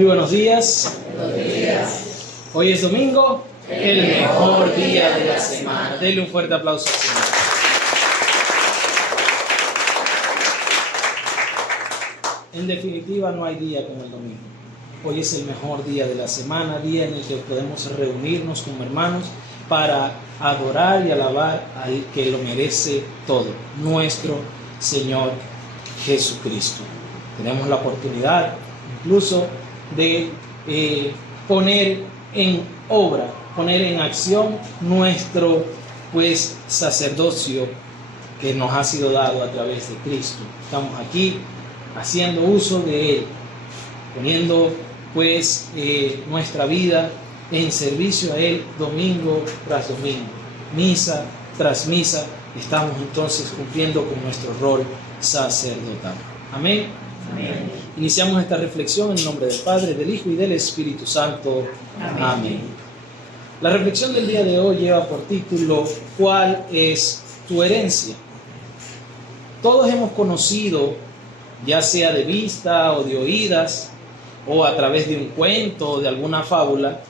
Muy buenos días. Buenos días. Hoy es domingo, el mejor día de la semana. Denle un fuerte aplauso al Señor. En definitiva, no hay día como el domingo. Hoy es el mejor día de la semana, día en el que podemos reunirnos como hermanos para adorar y alabar al que lo merece todo, nuestro Señor Jesucristo. Tenemos la oportunidad incluso de poner en obra, poner en acción nuestro sacerdocio que nos ha sido dado a través de Cristo. Estamos aquí haciendo uso de Él, poniendo nuestra vida en servicio a Él domingo tras domingo, misa tras misa. Estamos entonces cumpliendo con nuestro rol sacerdotal. Amén. Amén. Iniciamos esta reflexión en el nombre del Padre, del Hijo y del Espíritu Santo. Amén. Amén. La reflexión del día de hoy lleva por título: ¿cuál es tu herencia? Todos hemos conocido, ya sea de vista o de oídas, o a través de un cuento o de alguna fábula,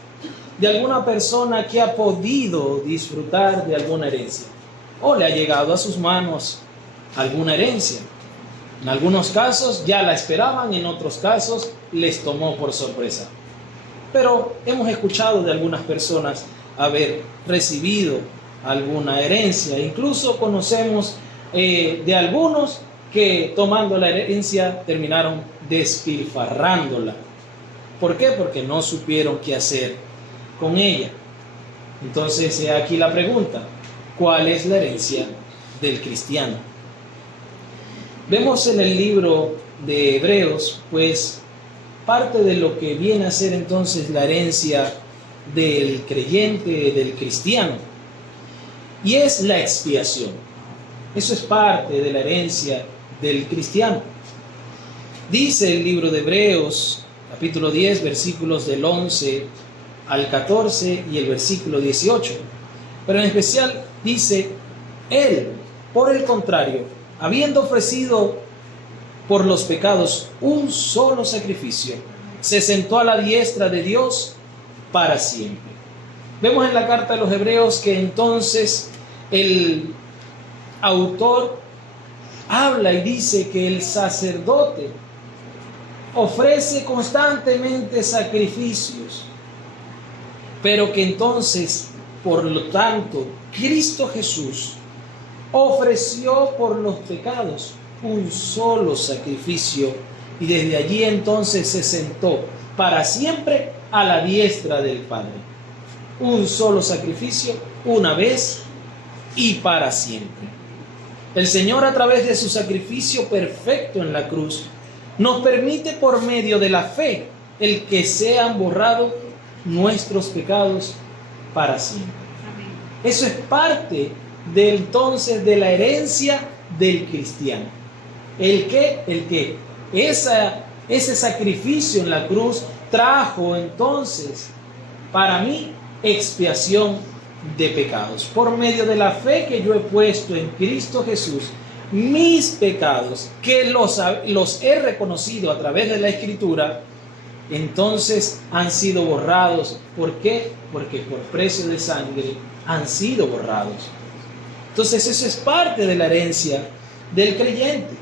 de alguna persona que ha podido disfrutar de alguna herencia, o le ha llegado a sus manos alguna herencia. En algunos casos ya la esperaban, en otros casos les tomó por sorpresa. Pero hemos escuchado de algunas personas haber recibido alguna herencia. Incluso conocemos de algunos que tomando la herencia terminaron despilfarrándola. ¿Por qué? Porque no supieron qué hacer con ella. Entonces, aquí la pregunta: ¿cuál es la herencia del cristiano? Vemos en el libro de Hebreos, parte de lo que viene a ser entonces la herencia del creyente, del cristiano, y es la expiación. Eso es parte de la herencia del cristiano. Dice el libro de Hebreos, capítulo 10, versículos del 11 al 14 y el versículo 18. Pero en especial dice: Él, por el contrario, habiendo ofrecido por los pecados un solo sacrificio, se sentó a la diestra de Dios para siempre. Vemos en la carta de los Hebreos que entonces el autor habla y dice que el sacerdote ofrece constantemente sacrificios, pero que entonces, por lo tanto, Cristo Jesús ofreció por los pecados un solo sacrificio, y desde allí entonces se sentó para siempre a la diestra del Padre. Un solo sacrificio, una vez y para siempre. El Señor, a través de su sacrificio perfecto en la cruz, nos permite por medio de la fe el que sean borrados nuestros pecados para siempre. Eso es parte de la herencia del cristiano. Ese sacrificio en la cruz trajo entonces para mí expiación de pecados. Por medio de la fe que yo he puesto en Cristo Jesús, mis pecados, que los he reconocido a través de la Escritura, entonces han sido borrados. ¿Por qué? Porque por precio de sangre han sido borrados. Entonces eso es parte de la herencia del creyente.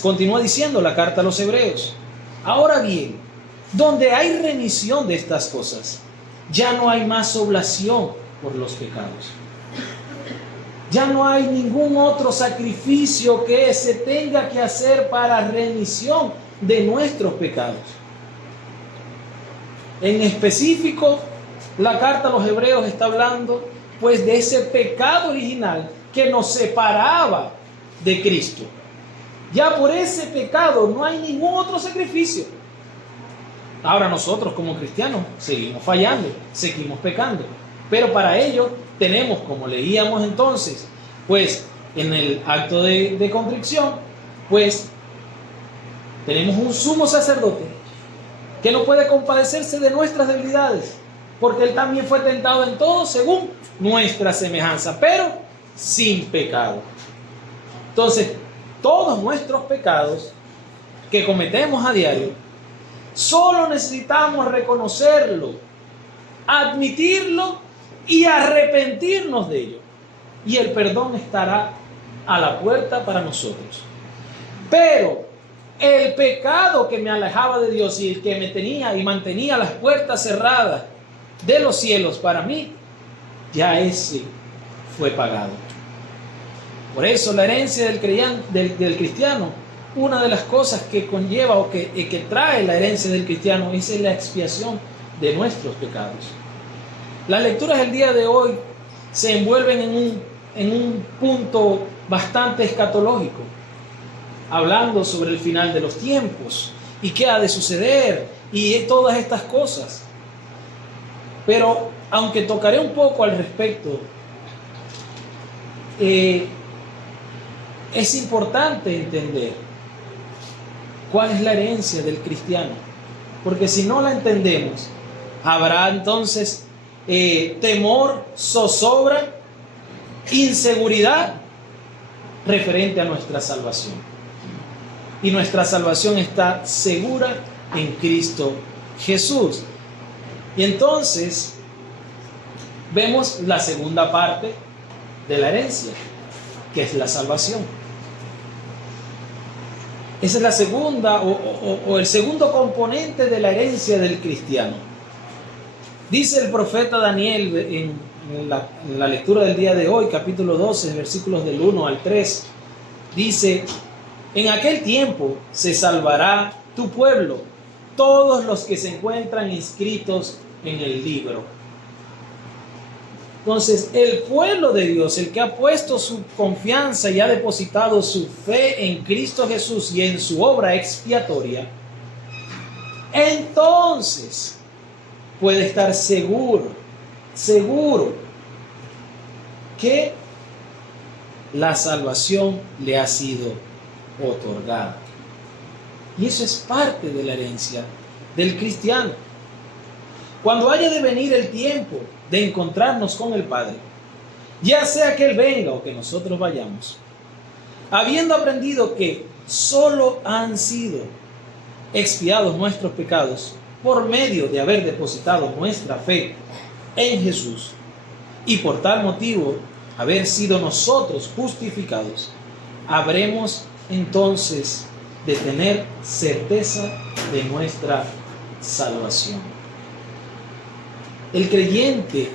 Continúa diciendo la carta a los Hebreos: ahora bien, donde hay remisión de estas cosas, ya no hay más oblación por los pecados. Ya no hay ningún otro sacrificio que se tenga que hacer para remisión de nuestros pecados. En específico, la carta a los Hebreos está hablando de ese pecado original que nos separaba de Cristo. Ya por ese pecado no hay ningún otro sacrificio. Ahora nosotros como cristianos seguimos fallando, seguimos pecando, pero para ello tenemos, como leíamos entonces, en el acto de contrición, tenemos un sumo sacerdote que no puede compadecerse de nuestras debilidades, porque Él también fue tentado en todo según nuestra semejanza, pero sin pecado. Entonces, todos nuestros pecados que cometemos a diario, solo necesitamos reconocerlo, admitirlo y arrepentirnos de ello. Y el perdón estará a la puerta para nosotros. Pero el pecado que me alejaba de Dios y el que me tenía y mantenía las puertas cerradas de los cielos para mí, ya ese fue pagado. Por eso la herencia del cristiano, una de las cosas que conlleva o que trae la herencia del cristiano es la expiación de nuestros pecados. Las lecturas del día de hoy se envuelven en un punto bastante escatológico, hablando sobre el final de los tiempos y qué ha de suceder y todas estas cosas. Pero aunque tocaré un poco al respecto, es importante entender cuál es la herencia del cristiano, porque si no la entendemos, habrá entonces temor, zozobra, inseguridad referente a nuestra salvación. Y nuestra salvación está segura en Cristo Jesús. Y entonces vemos la segunda parte de la herencia, que es la salvación. Esa es la segunda o el segundo componente de la herencia del cristiano. Dice el profeta Daniel en la lectura del día de hoy, capítulo 12, versículos del 1 al 3, dice: en aquel tiempo se salvará tu pueblo, todos los que se encuentran inscritos en el libro. Entonces, el pueblo de Dios, el que ha puesto su confianza y ha depositado su fe en Cristo Jesús y en su obra expiatoria, entonces puede estar seguro que la salvación le ha sido otorgada. Y eso es parte de la herencia del cristiano. Cuando haya de venir el tiempo de encontrarnos con el Padre, ya sea que Él venga o que nosotros vayamos, habiendo aprendido que solo han sido expiados nuestros pecados por medio de haber depositado nuestra fe en Jesús, y por tal motivo haber sido nosotros justificados, habremos entonces de tener certeza de nuestra salvación. El creyente,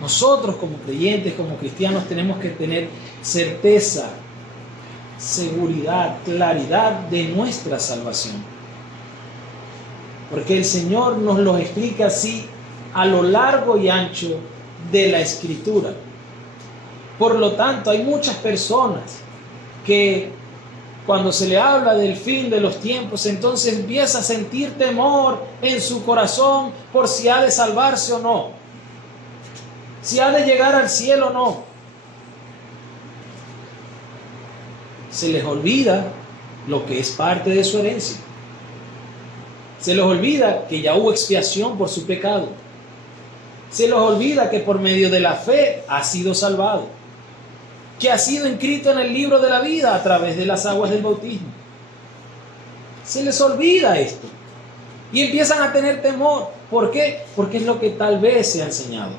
nosotros como creyentes, como cristianos, tenemos que tener certeza, seguridad, claridad de nuestra salvación. Porque el Señor nos lo explica así a lo largo y ancho de la Escritura. Por lo tanto, hay muchas personas que cuando se le habla del fin de los tiempos, entonces empieza a sentir temor en su corazón por si ha de salvarse o no, si ha de llegar al cielo o no. Se les olvida lo que es parte de su herencia. Se les olvida que ya hubo expiación por su pecado. Se les olvida que por medio de la fe ha sido salvado, que ha sido inscrito en el libro de la vida a través de las aguas del bautismo. Se les olvida esto y empiezan a tener temor. ¿Por qué? Porque es lo que tal vez se ha enseñado.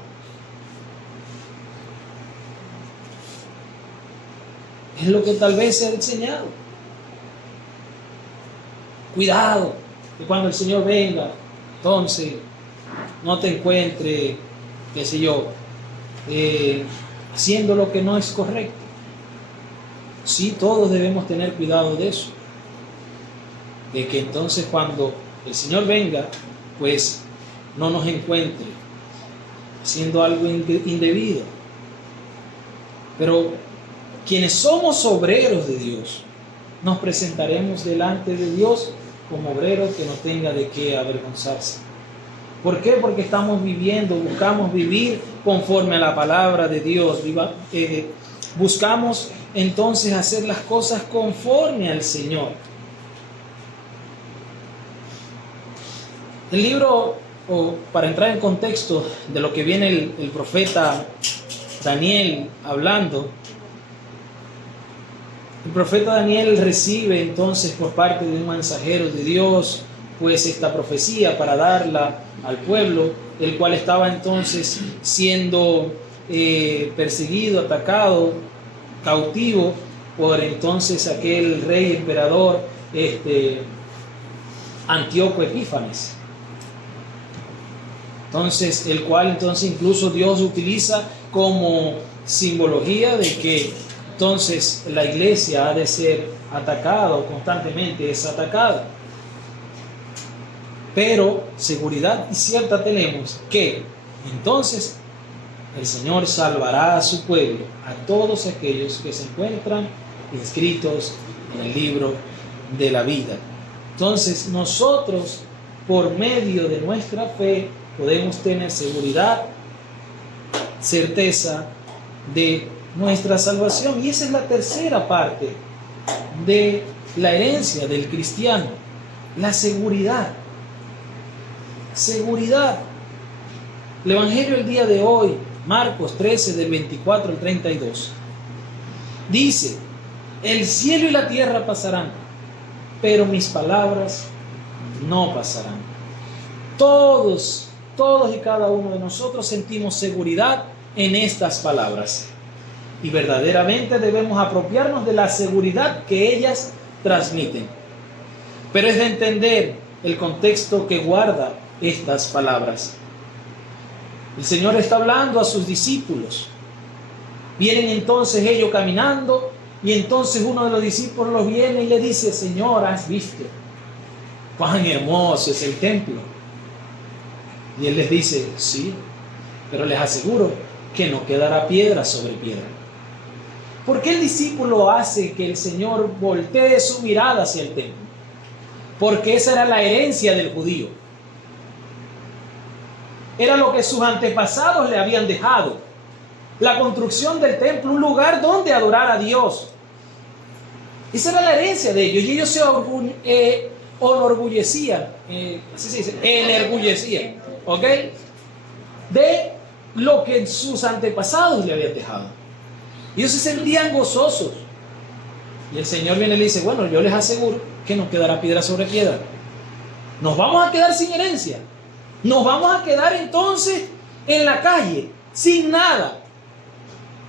Es lo que tal vez se ha enseñado. Cuidado, que cuando el Señor venga, entonces no te encuentre, qué sé yo, haciendo lo que no es correcto. Sí, todos debemos tener cuidado de eso. De que entonces cuando el Señor venga, pues no nos encuentre haciendo algo indebido. Pero quienes somos obreros de Dios, nos presentaremos delante de Dios como obreros que no tenga de qué avergonzarse. ¿Por qué? Porque estamos viviendo, buscamos vivir conforme a la palabra de Dios. Buscamos entonces hacer las cosas conforme al Señor. El libro, para entrar en contexto de lo que viene el profeta Daniel hablando, El profeta Daniel recibe entonces por parte de un mensajero de Dios pues esta profecía para darla al pueblo, el cual estaba entonces siendo perseguido, atacado, cautivo por entonces aquel rey emperador Antíoco Epífanes. Entonces, el cual entonces incluso Dios utiliza como simbología de que entonces la iglesia ha de ser atacada o constantemente es atacada. Pero seguridad cierta tenemos que entonces el Señor salvará a su pueblo, a todos aquellos que se encuentran inscritos en el libro de la vida. Entonces nosotros, por medio de nuestra fe, podemos tener seguridad, certeza de nuestra salvación. Y esa es la tercera parte de la herencia del cristiano, la seguridad. Seguridad. El Evangelio el día de hoy, Marcos 13, del 24 al 32, dice: el cielo y la tierra pasarán, pero mis palabras no pasarán. Todos y cada uno de nosotros sentimos seguridad en estas palabras. Y verdaderamente debemos apropiarnos de la seguridad que ellas transmiten. Pero es de entender el contexto que guarda estas palabras. El Señor está hablando a sus discípulos. Vienen entonces ellos caminando y entonces uno de los discípulos viene y le dice: Señor, ¿has visto cuán hermoso es el templo? Y Él les dice: sí, pero les aseguro que no quedará piedra sobre piedra. ¿Por qué el discípulo hace que el Señor voltee su mirada hacia el templo? Porque esa era la herencia del judío. Era lo que sus antepasados le habían dejado. La construcción del templo, un lugar donde adorar a Dios. Esa era la herencia de ellos. Y ellos se enorgullecían, así se dice, enorgullecían, ¿ok? De lo que sus antepasados le habían dejado. Ellos se sentían gozosos. Y el Señor viene y le dice: bueno, yo les aseguro que no quedará piedra sobre piedra. Nos vamos a quedar sin herencia. Nos vamos a quedar entonces en la calle, sin nada.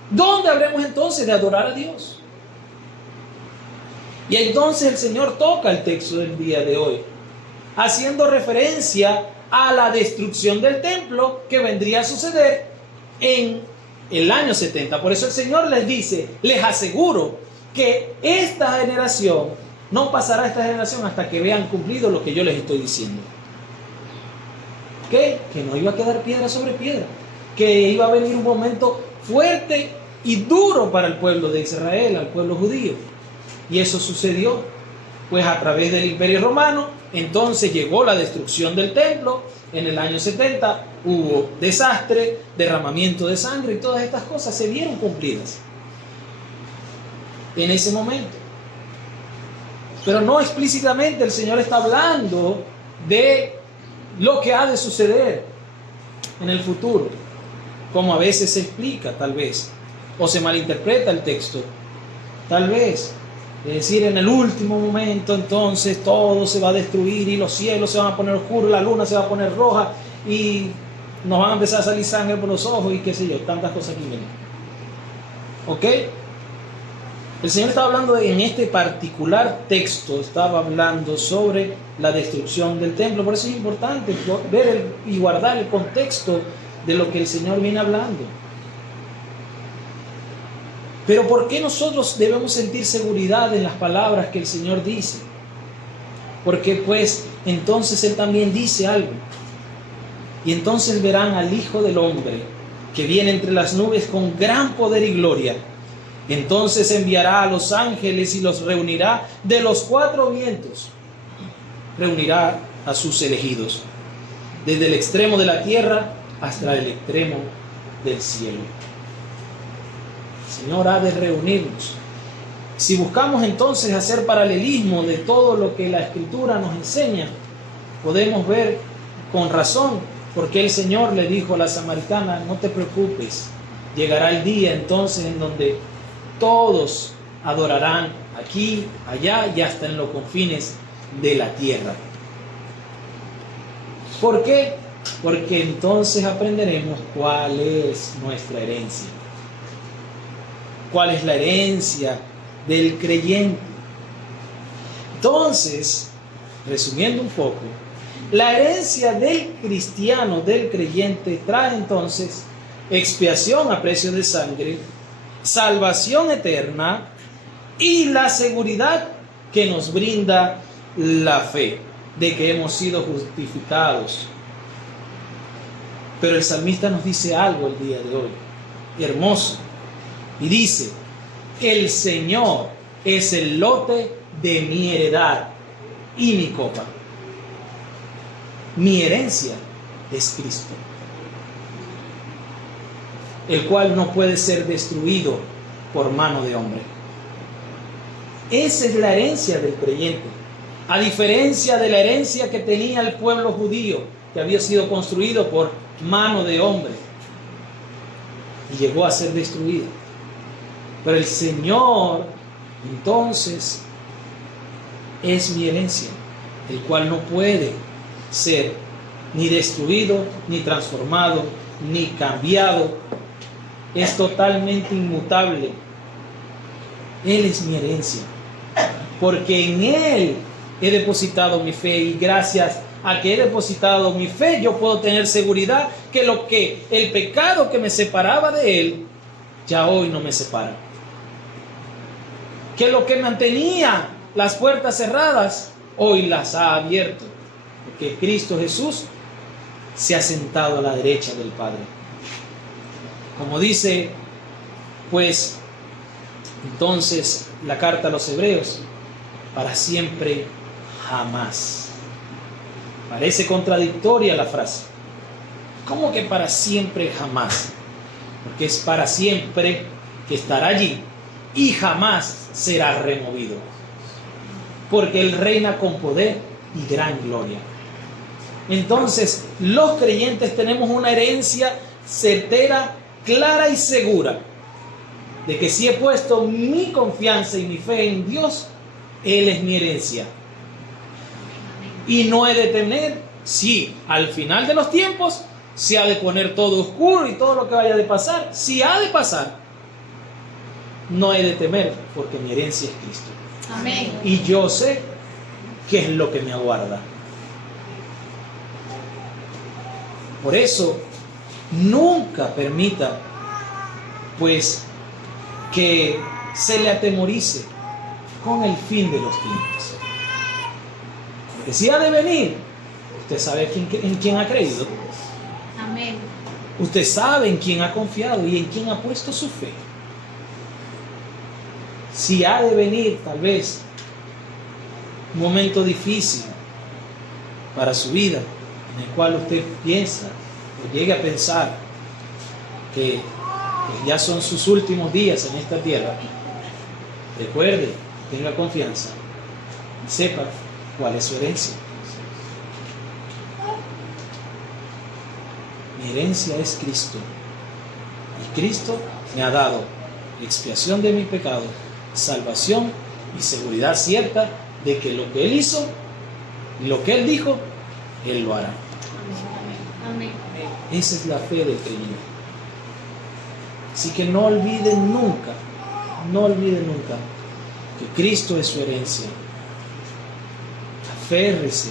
¿Dónde habremos entonces de adorar a Dios? Y entonces el Señor toca el texto del día de hoy, haciendo referencia a la destrucción del templo que vendría a suceder en el año 70. Por eso el Señor les dice: les aseguro que esta generación, no pasará esta generación hasta que vean cumplido lo que yo les estoy diciendo. ¿Qué? Que no iba a quedar piedra sobre piedra, que iba a venir un momento fuerte y duro para el pueblo de Israel, al pueblo judío. Y eso sucedió, pues a través del Imperio Romano. Entonces llegó la destrucción del templo. En el año 70 hubo desastre, derramamiento de sangre, y todas estas cosas se vieron cumplidas en ese momento. Pero no explícitamente el Señor está hablando de lo que ha de suceder en el futuro, como a veces se explica, tal vez, o se malinterpreta el texto, tal vez. Es decir, en el último momento entonces todo se va a destruir y los cielos se van a poner oscuros, la luna se va a poner roja y nos van a empezar a salir sangre por los ojos y qué sé yo, tantas cosas aquí vienen. ¿Ok? El Señor estaba hablando en este particular texto, estaba hablando sobre la destrucción del templo. Por eso es importante ver y guardar el contexto de lo que el Señor viene hablando. Pero ¿por qué nosotros debemos sentir seguridad en las palabras que el Señor dice? Porque pues entonces Él también dice algo. Y entonces verán al Hijo del Hombre que viene entre las nubes con gran poder y gloria. Entonces enviará a los ángeles y los reunirá de los cuatro vientos. Reunirá a sus elegidos, desde el extremo de la tierra hasta el extremo del cielo. El Señor ha de reunirnos. Si buscamos entonces hacer paralelismo de todo lo que la Escritura nos enseña, podemos ver con razón porque el Señor le dijo a la samaritana: no te preocupes, llegará el día entonces en donde todos adorarán aquí, allá y hasta en los confines de la tierra. ¿Por qué? Porque entonces aprenderemos cuál es nuestra herencia. ¿Cuál es la herencia del creyente? Entonces, resumiendo un poco, la herencia del cristiano, del creyente, trae entonces expiación a precio de sangre, salvación eterna y la seguridad que nos brinda la fe de que hemos sido justificados. Pero el salmista nos dice algo el día de hoy, hermoso, y dice: el Señor es el lote de mi heredad y mi copa. Mi herencia es Cristo, el cual no puede ser destruido por mano de hombre. Esa es la herencia del creyente, a diferencia de la herencia que tenía el pueblo judío, que había sido construido por mano de hombre y llegó a ser destruido. Pero el Señor entonces es mi herencia, el cual no puede ser ni destruido, ni transformado, ni cambiado. Es totalmente inmutable. Él es mi herencia, porque en Él he depositado mi fe, y gracias a que he depositado mi fe, yo puedo tener seguridad que el pecado que me separaba de Él, ya hoy no me separa. Que lo que mantenía las puertas cerradas, hoy las ha abierto, porque Cristo Jesús se ha sentado a la derecha del Padre. Como dice, pues, entonces la carta a los Hebreos: para siempre jamás. Parece contradictoria la frase. ¿Cómo que para siempre jamás? Porque es para siempre que estará allí y jamás será removido, porque Él reina con poder y gran gloria. Entonces, los creyentes tenemos una herencia certera, clara y segura de que si he puesto mi confianza y mi fe en Dios, Él es mi herencia. Y no he de temer si al final de los tiempos se ha de poner todo oscuro y todo lo que vaya de pasar, si ha de pasar, no he de temer, porque mi herencia es Cristo. Amén. Y yo sé qué es lo que me aguarda. Por eso, nunca permita, pues, que se le atemorice con el fin de los tiempos. Porque si ha de venir, usted sabe en quién ha creído. Amén. Usted sabe en quién ha confiado y en quién ha puesto su fe. Si ha de venir, tal vez, un momento difícil para su vida, en el cual usted piensa o llegue a pensar que ya son sus últimos días en esta tierra, recuerde, tenga confianza y sepa cuál es su herencia. Mi herencia es Cristo, y Cristo me ha dado expiación de mi pecado, salvación y seguridad cierta de que lo que Él hizo y lo que Él dijo, Él lo hará. Amén. Esa es la fe del creyente. Así que no olviden nunca que Cristo es su herencia. Aférrese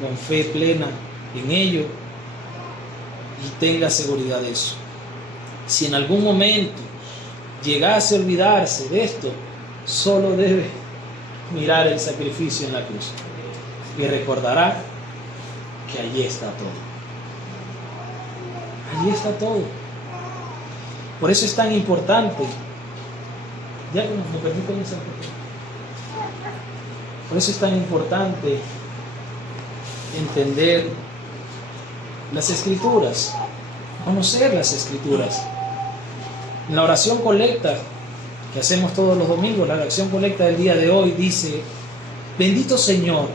con fe plena en ello y tenga seguridad de eso. Si en algún momento llegase a olvidarse de esto, solo debe mirar el sacrificio en la cruz y recordará que allí está todo. Allí está todo. Por eso es tan importante, ya que me permiten esa parte. Por eso es tan importante entender las Escrituras, conocer las Escrituras. En la oración colecta que hacemos todos los domingos, la oración colecta del día de hoy dice: bendito Señor,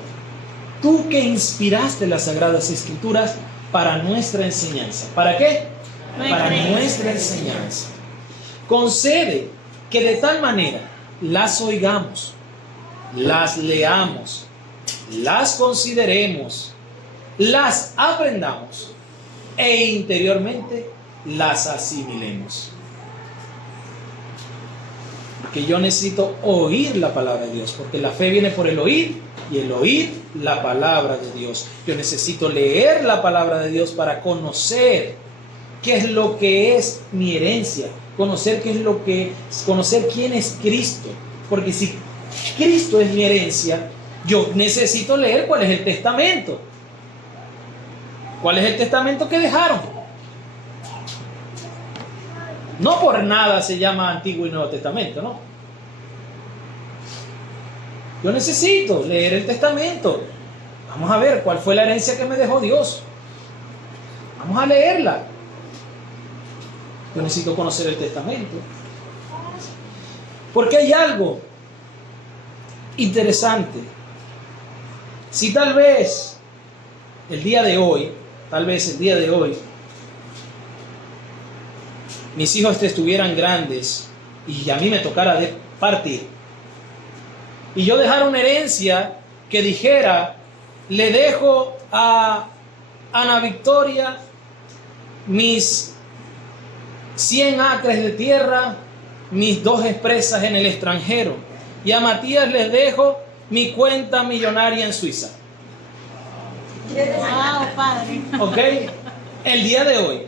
tú que inspiraste las Sagradas Escrituras para nuestra enseñanza. ¿Para qué? Para nuestra enseñanza. Concede que de tal manera las oigamos, las leamos, las consideremos, las aprendamos e interiormente las asimilemos. Porque yo necesito oír la palabra de Dios, porque la fe viene por el oír y el oír la palabra de Dios. Yo necesito leer la palabra de Dios para conocer qué es lo que es mi herencia, conocer quién es Cristo. Porque si Cristo es mi herencia, yo necesito leer cuál es el testamento. ¿Cuál es el testamento que dejaron? No por nada se llama Antiguo y Nuevo Testamento, ¿no? Yo necesito leer el testamento. Vamos a ver cuál fue la herencia que me dejó Dios. Vamos a leerla. Yo necesito conocer el testamento. Porque hay algo interesante. Si tal vez el día de hoy, mis hijos estuvieran grandes y a mí me tocara partir, y yo dejara una herencia que dijera: le dejo a Ana Victoria mis 100 acres de tierra, mis 2 empresas en el extranjero, y a Matías les dejo mi cuenta millonaria en Suiza. Wow, Padre. ¿Ok? El día de hoy,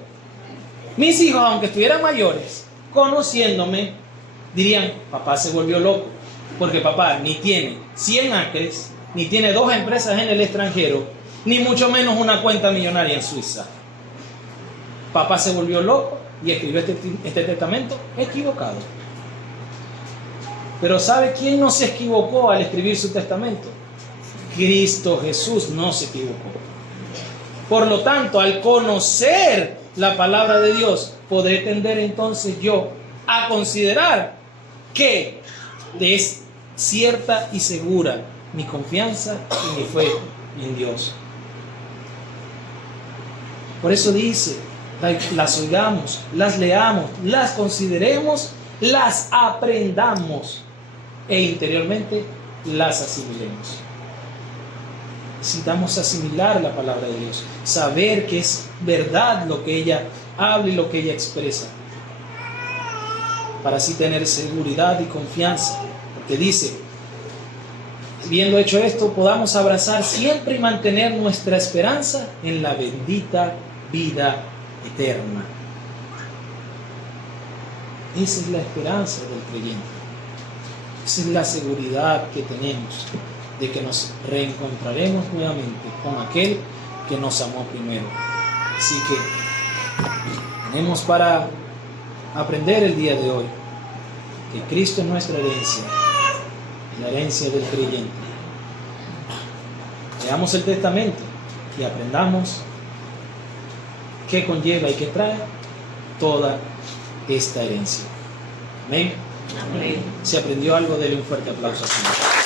mis hijos, aunque estuvieran mayores, conociéndome, dirían: papá se volvió loco, porque papá ni tiene 100 acres, ni tiene 2 empresas en el extranjero, ni mucho menos una cuenta millonaria en Suiza. Papá se volvió loco y escribió este testamento equivocado. Pero ¿sabe quién no se equivocó al escribir su testamento? Cristo Jesús no se equivocó. Por lo tanto, al conocer la palabra de Dios, podré tender entonces yo a considerar que es cierta y segura mi confianza y mi fe en Dios. Por eso dice: las oigamos, las leamos, las consideremos, las aprendamos e interiormente las asimilemos. Necesitamos asimilar la palabra de Dios, saber que es verdad lo que ella habla y lo que ella expresa, para así tener seguridad y confianza. Porque dice: habiendo hecho esto, podamos abrazar siempre y mantener nuestra esperanza en la bendita vida eterna. Esa es la esperanza del creyente. Esa es la seguridad que tenemos de que nos reencontraremos nuevamente con aquel que nos amó primero. Así que tenemos para aprender el día de hoy que Cristo es nuestra herencia, la herencia del creyente. Leamos el testamento y aprendamos qué conlleva y qué trae toda esta herencia. Amén. Amén. Si aprendió algo, denle un fuerte aplauso al Señor.